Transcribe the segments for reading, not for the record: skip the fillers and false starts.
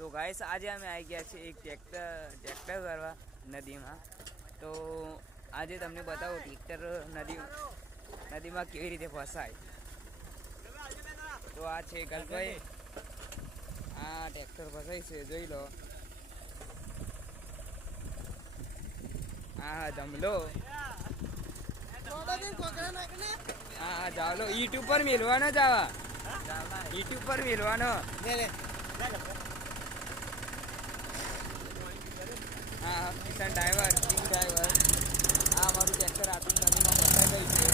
તો ગાઈસ આજે અમે આવી ગયા છીએ એક ટ્રેક્ટર કરવા નદીમાં. તો આજે તમને બતાવો ટ્રેક્ટર નદીમાં કેવી રીતે ફસાય. તો આ છે ગલભાઈ, આ ટ્રેક્ટર ફસાય છે, જોઈ લો. હા જમલો, હા જાવલો યુટ્યુબ પર મેળવાનો જ આવા, યુટ્યુબ પર મેળવાનો. હા કિશન ડ્રાઈવર, કિંગ ડ્રાઈવર. આ અમારું ટ્રેક્ટર આટલું નદીમાં ફસાઈ ગઈ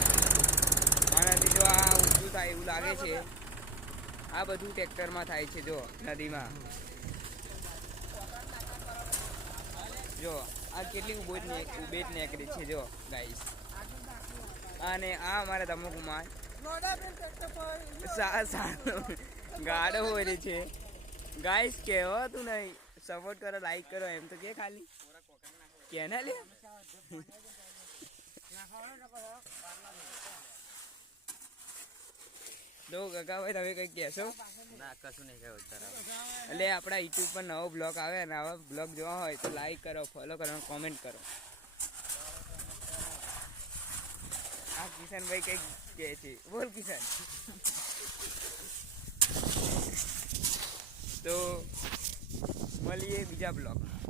છે અને જો આ ઊંચું થાય એવું લાગે છે. આ બધું ટ્રેક્ટરમાં થાય છે. જો નદીમાં જો આ કેટલી ઉભેટ નીકળી છે જો ગાઈસ. અને આ અમારા ધમકુમાર ગાડો હોય છે ગાઈસ. કેવો તું નહીં સપોર્ટ કરો, લાઈક કરો એમ તો કે ખાલી કેના લે. તો કાકાભાઈ તમે કઈ કહેશો? ના, કશું નહીં કહેવું. એટલે આપણા યુટ્યુબ પર નવો બ્લોગ આવે અને આવા બ્લોગ જોવા હોય તો લાઈક કરો, ફોલો કરો, કોમેન્ટ કરો. આ કિશનભાઈ કઈ કહે છે, બોલ કિશન. તો મળીએ બીજા બ્લોગમાં.